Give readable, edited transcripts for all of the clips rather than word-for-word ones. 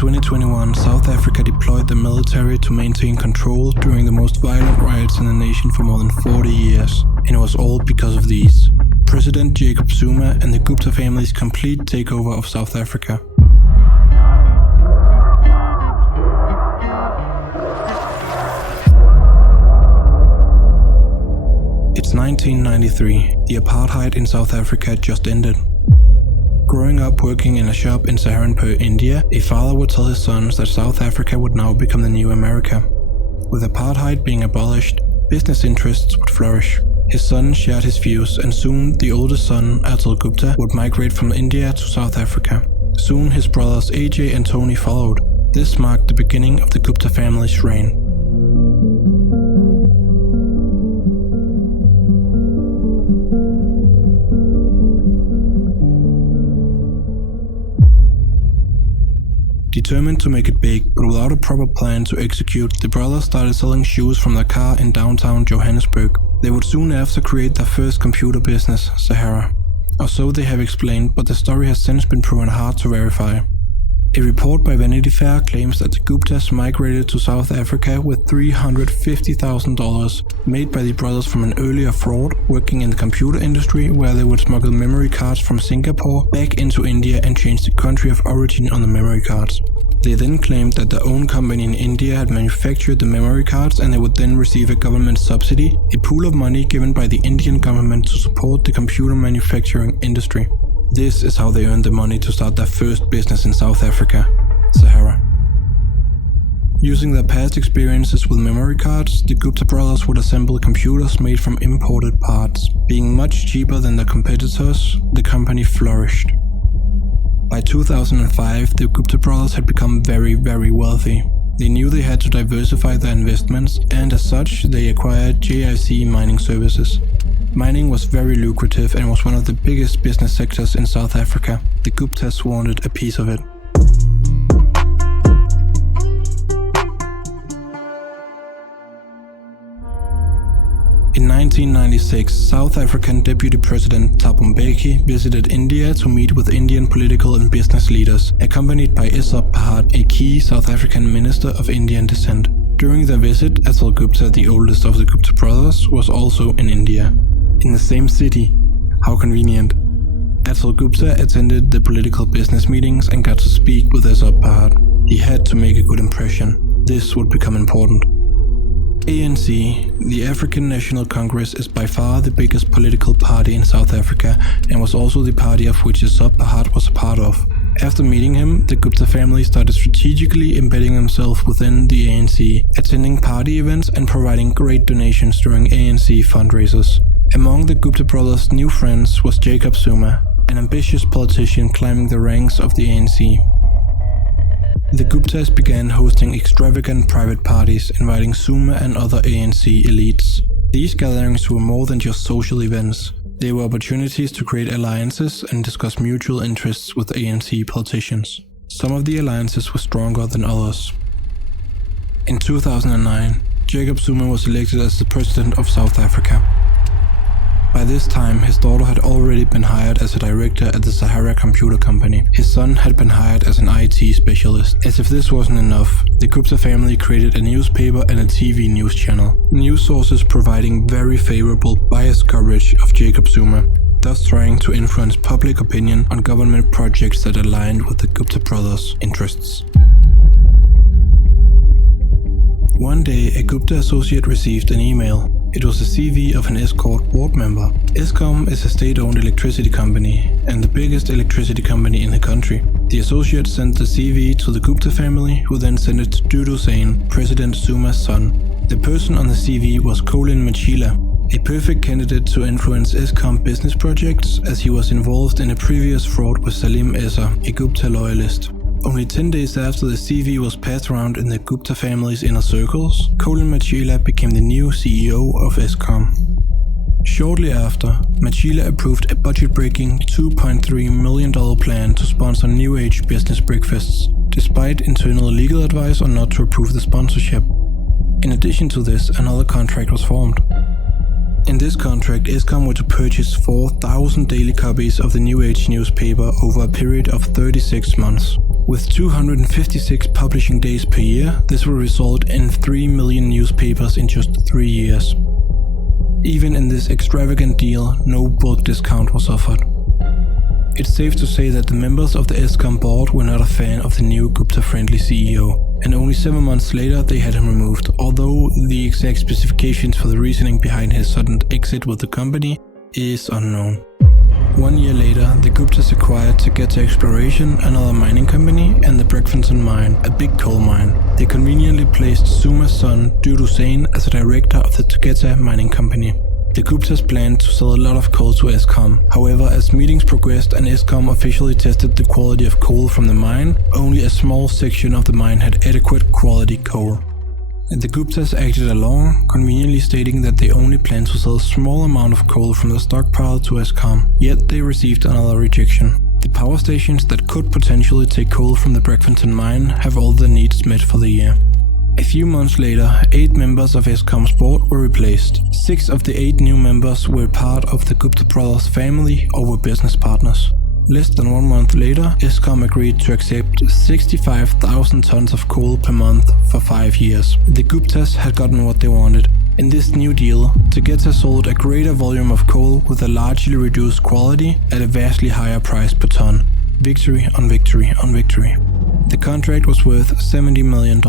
2021, South Africa deployed the military to maintain control during the most violent riots in the nation for more than 40 years, and it was all because of these: President Jacob Zuma and the Gupta family's complete takeover of South Africa. It's 1993. The apartheid in South Africa just ended. Growing up working in a shop in Saharanpur, India, a father would tell his sons that South Africa would now become the new America. With apartheid being abolished, business interests would flourish. His son shared his views, and soon the oldest son, Atal Gupta, would migrate from India to South Africa. Soon his brothers AJ and Tony followed. This marked the beginning of the Gupta family's reign. Determined to make it big, but without a proper plan to execute, the brothers started selling shoes from their car in downtown Johannesburg. They would soon after create their first computer business, Sahara. Or so they have explained, but the story has since been proven hard to verify. A report by Vanity Fair claims that the Guptas migrated to South Africa with $350,000 made by the brothers from an earlier fraud working in the computer industry, where they would smuggle memory cards from Singapore back into India and change the country of origin on the memory cards. They then claimed that their own company in India had manufactured the memory cards, and they would then receive a government subsidy, a pool of money given by the Indian government to support the computer manufacturing industry. This is how they earned the money to start their first business in South Africa, Sahara. Using their past experiences with memory cards, the Gupta brothers would assemble computers made from imported parts. Being much cheaper than their competitors, the company flourished. By 2005, the Gupta brothers had become very, very wealthy. They knew they had to diversify their investments, and as such, they acquired JIC Mining Services. Mining was very lucrative and was one of the biggest business sectors in South Africa. The Guptas wanted a piece of it. In 1996, South African Deputy President Thabo Mbeki visited India to meet with Indian political and business leaders, accompanied by Isop Pahat, a key South African minister of Indian descent. During their visit, Atal Gupta, the oldest of the Gupta brothers, was also in India. In the same city. How convenient. Atal Gupta attended the political business meetings and got to speak with Isop Pahat. He had to make a good impression. This would become important. ANC, the African National Congress, is by far the biggest political party in South Africa and was also the party of which Isop Pahat was a part of. After meeting him, the Gupta family started strategically embedding themselves within the ANC, attending party events and providing great donations during ANC fundraisers. Among the Gupta brothers' new friends was Jacob Zuma, an ambitious politician climbing the ranks of the ANC. The Guptas began hosting extravagant private parties, inviting Zuma and other ANC elites. These gatherings were more than just social events. They were opportunities to create alliances and discuss mutual interests with ANC politicians. Some of the alliances were stronger than others. In 2009, Jacob Zuma was elected as the president of South Africa. By this time, his daughter had already been hired as a director at the Sahara Computer Company. His son had been hired as an IT specialist. As if this wasn't enough, the Gupta family created a newspaper and a TV news channel. News sources providing very favorable biased coverage of Jacob Zuma, thus trying to influence public opinion on government projects that aligned with the Gupta brothers' interests. One day, a Gupta associate received an email. It was a CV of an Eskom board member. Eskom is a state-owned electricity company and the biggest electricity company in the country. The associate sent the CV to the Gupta family, who then sent it to Dudu Sain, President Zuma's son. The person on the CV was Colin Machila, a perfect candidate to influence Eskom business projects, as he was involved in a previous fraud with Salim Essa, a Gupta loyalist. Only 10 days after the CV was passed around in the Gupta family's inner circles, Colin Machila became the new CEO of Eskom. Shortly after, Machila approved a budget-breaking $2.3 million plan to sponsor New Age business breakfasts, despite internal legal advice on not to approve the sponsorship. In addition to this, another contract was formed. In this contract, Eskom were to purchase 4,000 daily copies of the New Age newspaper over a period of 36 months. With 256 publishing days per year, this will result in 3 million newspapers in just 3 years. Even in this extravagant deal, no bulk discount was offered. It's safe to say that the members of the Eskom board were not a fan of the new Gupta-friendly CEO, and only 7 months later they had him removed, although the exact specifications for the reasoning behind his sudden exit with the company is unknown. 1 year later, the Guptas acquired Tegeta Exploration, another mining company, and the Breckfontein mine, a big coal mine. They conveniently placed Zuma's son, Dudu Hussain, as a director of the Tegeta mining company. The Guptas planned to sell a lot of coal to Eskom. However, as meetings progressed and Eskom officially tested the quality of coal from the mine, only a small section of the mine had adequate quality coal. The Guptas acted along, conveniently stating that they only planned to sell a small amount of coal from the stockpile to Eskom, yet they received another rejection. The power stations that could potentially take coal from the Breckfontein mine have all their needs met for the year. A few months later, 8 members of Eskom's board were replaced. 6 of the 8 new members were part of the Gupta brothers' family or were business partners. Less than 1 month later, Eskom agreed to accept 65,000 tons of coal per month for 5 years. The Guptas had gotten what they wanted. In this new deal, Tegeta sold a greater volume of coal with a largely reduced quality at a vastly higher price per ton. Victory on victory on victory. The contract was worth $70 million.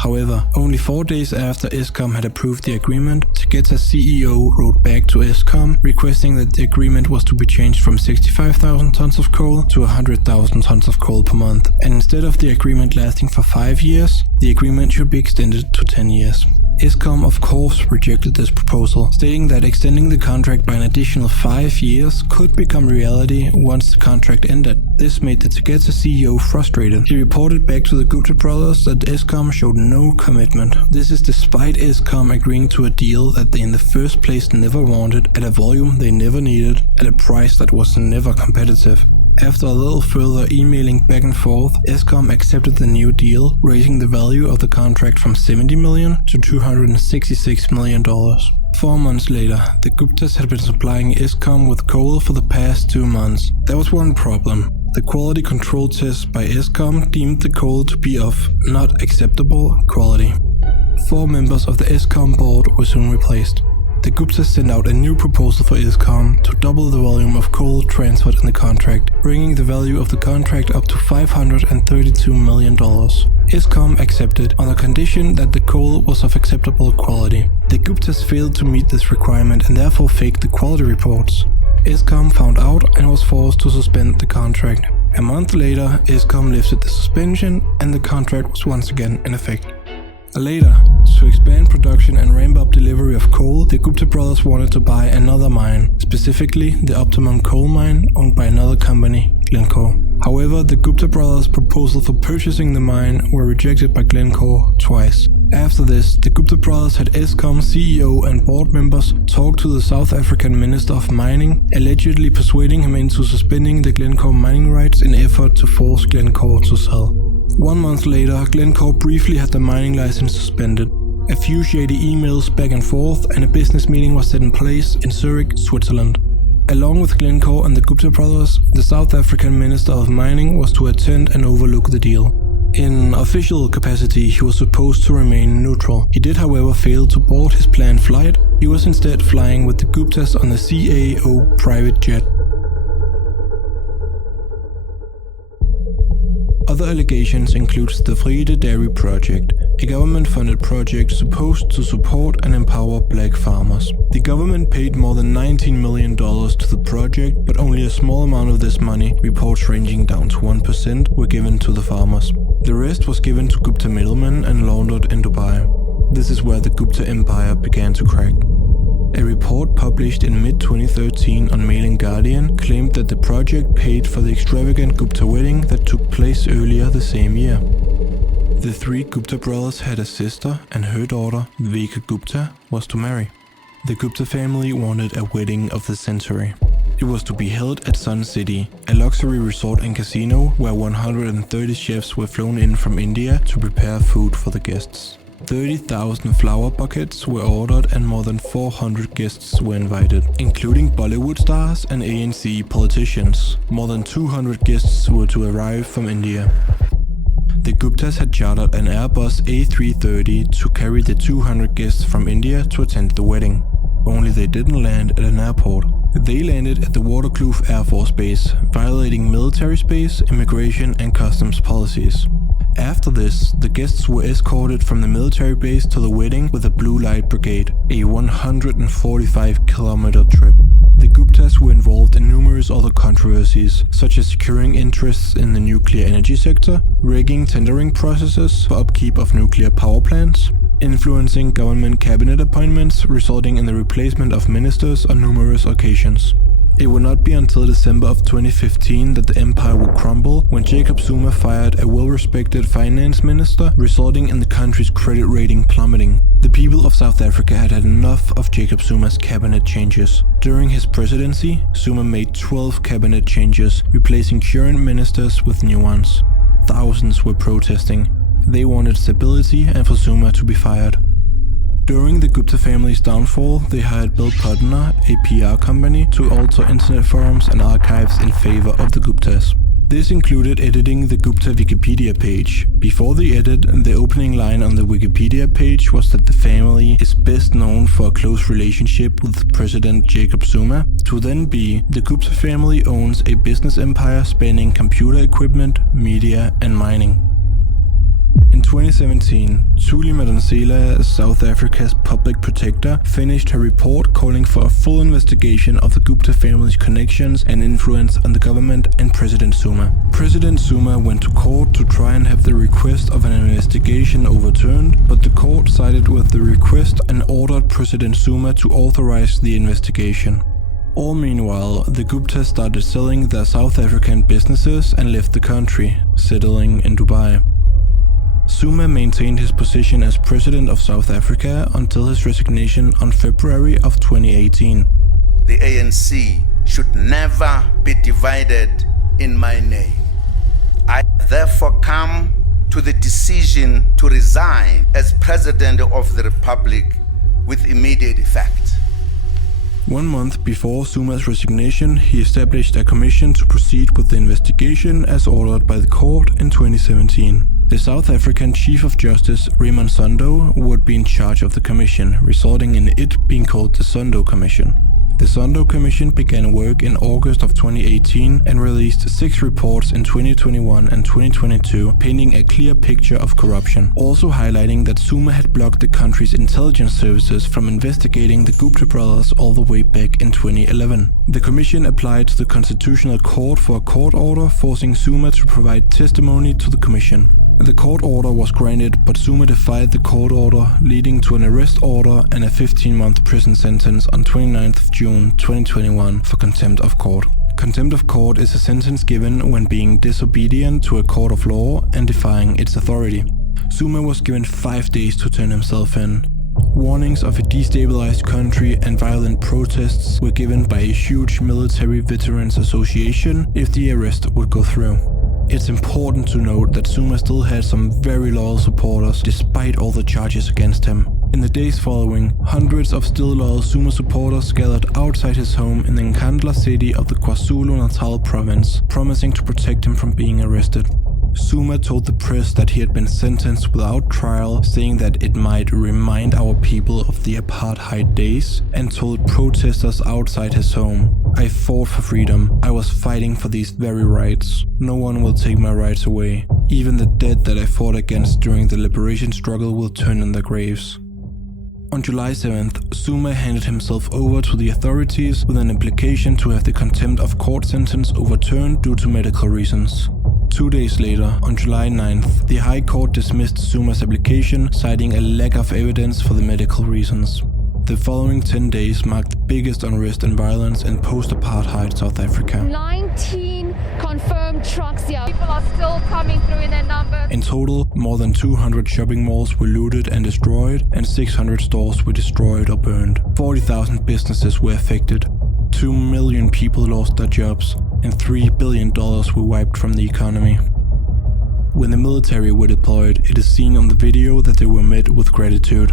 However, only 4 days after Eskom had approved the agreement, Tegeta's CEO wrote back to Eskom requesting that the agreement was to be changed from 65,000 tons of coal to 100,000 tons of coal per month, and instead of the agreement lasting for 5 years, the agreement should be extended to 10 years. Eskom of course rejected this proposal, stating that extending the contract by an additional 5 years could become reality once the contract ended. This made the Tegeta CEO frustrated. He reported back to the Gupta brothers that Eskom showed no commitment. This is despite Eskom agreeing to a deal that they in the first place never wanted, at a volume they never needed, at a price that was never competitive. After a little further emailing back and forth, Eskom accepted the new deal, raising the value of the contract from $70 million to $266 million. 4 months later, the Guptas had been supplying Eskom with coal for the past 2 months. There was one problem. The quality control test by Eskom deemed the coal to be of not acceptable quality. 4 members of the Eskom board were soon replaced. The Guptas sent out a new proposal for Eskom to double the volume of coal transferred in the contract, bringing the value of the contract up to $532 million. Eskom accepted on the condition that the coal was of acceptable quality. The Guptas failed to meet this requirement and therefore faked the quality reports. Eskom found out and was forced to suspend the contract. A month later, Eskom lifted the suspension and the contract was once again in effect. Later, to expand production and ramp up delivery of coal, the Gupta brothers wanted to buy another mine, specifically the Optimum coal mine owned by another company, Glencore. However, the Gupta brothers' proposal for purchasing the mine were rejected by Glencore twice. After this, the Gupta brothers had Eskom CEO and board members talk to the South African Minister of Mining, allegedly persuading him into suspending the Glencore mining rights in effort to force Glencore to sell. 1 month later, Glencore briefly had the mining license suspended. A few shady emails back and forth and a business meeting was set in place in Zurich, Switzerland. Along with Glencore and the Gupta brothers, the South African Minister of Mining was to attend and overlook the deal. In official capacity, he was supposed to remain neutral. He did, however, fail to board his planned flight. He was instead flying with the Guptas on the CAO private jet. Other allegations include the Vrede Dairy Project, a government-funded project supposed to support and empower black farmers. The government paid more than $19 million to the project, but only a small amount of this money, reports ranging down to 1%, were given to the farmers. The rest was given to Gupta middlemen and laundered in Dubai. This is where the Gupta empire began to crack. A report published in mid-2013 on Mail and Guardian claimed that the project paid for the extravagant Gupta wedding that took place earlier the same year. The 3 Gupta brothers had a sister, and her daughter, Viveka Gupta, was to marry. The Gupta family wanted a wedding of the century. It was to be held at Sun City, a luxury resort and casino where 130 chefs were flown in from India to prepare food for the guests. 30,000 flower buckets were ordered and more than 400 guests were invited, including Bollywood stars and ANC politicians. More than 200 guests were to arrive from India. The Guptas had chartered an Airbus A330 to carry the 200 guests from India to attend the wedding. Only they didn't land at an airport. They landed at the Waterkloof Air Force Base, violating military space, immigration and customs policies. After this, the guests were escorted from the military base to the wedding with a Blue Light Brigade, a 145-kilometer trip. The Guptas were involved in numerous other controversies, such as securing interests in the nuclear energy sector, rigging tendering processes for upkeep of nuclear power plants, influencing government cabinet appointments, resulting in the replacement of ministers on numerous occasions. It would not be until December of 2015 that the empire would crumble, when Jacob Zuma fired a well-respected finance minister, resulting in the country's credit rating plummeting. The people of South Africa had had enough of Jacob Zuma's cabinet changes. During his presidency, Zuma made 12 cabinet changes, replacing current ministers with new ones. Thousands were protesting. They wanted stability and for Zuma to be fired. During the Gupta family's downfall, they hired Bill Putner, a PR company, to alter internet forums and archives in favor of the Guptas. This included editing the Gupta Wikipedia page. Before the edit, the opening line on the Wikipedia page was that the family is best known for a close relationship with President Jacob Zuma, to then be the Gupta family owns a business empire spanning computer equipment, media and mining. In 2017, Thuli Madonsela, South Africa's public protector, finished her report calling for a full investigation of the Gupta family's connections and influence on the government and President Zuma. President Zuma went to court to try and have the request of an investigation overturned, but the court sided with the request and ordered President Zuma to authorize the investigation. All meanwhile, the Guptas started selling their South African businesses and left the country, settling in Dubai. Zuma maintained his position as President of South Africa until his resignation on February of 2018. The ANC should never be divided in my name. I therefore come to the decision to resign as President of the Republic with immediate effect. 1 month before Zuma's resignation, he established a commission to proceed with the investigation as ordered by the court in 2017. The South African Chief of Justice, Raymond Zondo, would be in charge of the commission, resulting in it being called the Zondo Commission. The Zondo Commission began work in August of 2018 and released 6 reports in 2021 and 2022, painting a clear picture of corruption, also highlighting that Zuma had blocked the country's intelligence services from investigating the Gupta brothers all the way back in 2011. The commission applied to the Constitutional Court for a court order forcing Zuma to provide testimony to the commission. The court order was granted, but Zuma defied the court order, leading to an arrest order and a 15-month prison sentence on 29th of June 2021 for contempt of court. Contempt of court is a sentence given when being disobedient to a court of law and defying its authority. Zuma was given 5 days to turn himself in. Warnings of a destabilized country and violent protests were given by a huge military veterans association if the arrest would go through. It's important to note that Zuma still had some very loyal supporters despite all the charges against him. In the days following, hundreds of still loyal Zuma supporters gathered outside his home in the Nkandla city of the KwaZulu-Natal province, promising to protect him from being arrested. Zuma told the press that he had been sentenced without trial, saying that it might remind our people of the apartheid days, and told protesters outside his home, "I fought for freedom. I was fighting for these very rights. No one will take my rights away. Even the dead that I fought against during the liberation struggle will turn in their graves." On July 7th, Zuma handed himself over to the authorities with an application to have the contempt of court sentence overturned due to medical reasons. 2 days later, on July 9th, the High Court dismissed Zuma's application, citing a lack of evidence for the medical reasons. The following 10 days marked the biggest unrest and violence in post-apartheid South Africa. 19 confirmed trucks here. People are still coming through in their number. In total, more than 200 shopping malls were looted and destroyed, and 600 stores were destroyed or burned. 40,000 businesses were affected. 2 million people lost their jobs, and $3 billion were wiped from the economy. When the military were deployed, it is seen on the video that they were met with gratitude.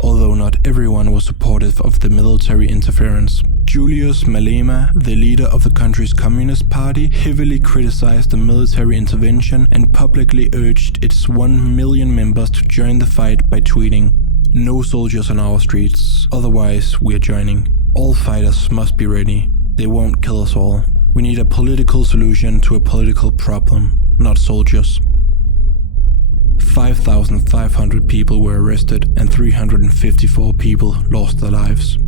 Although not everyone was supportive of the military interference. Julius Malema, the leader of the country's Communist Party, heavily criticized the military intervention and publicly urged its 1 million members to join the fight by tweeting, "No soldiers on our streets, otherwise we are joining. All fighters must be ready. They won't kill us all. We need a political solution to a political problem, not soldiers." 5,500 people were arrested and 354 people lost their lives.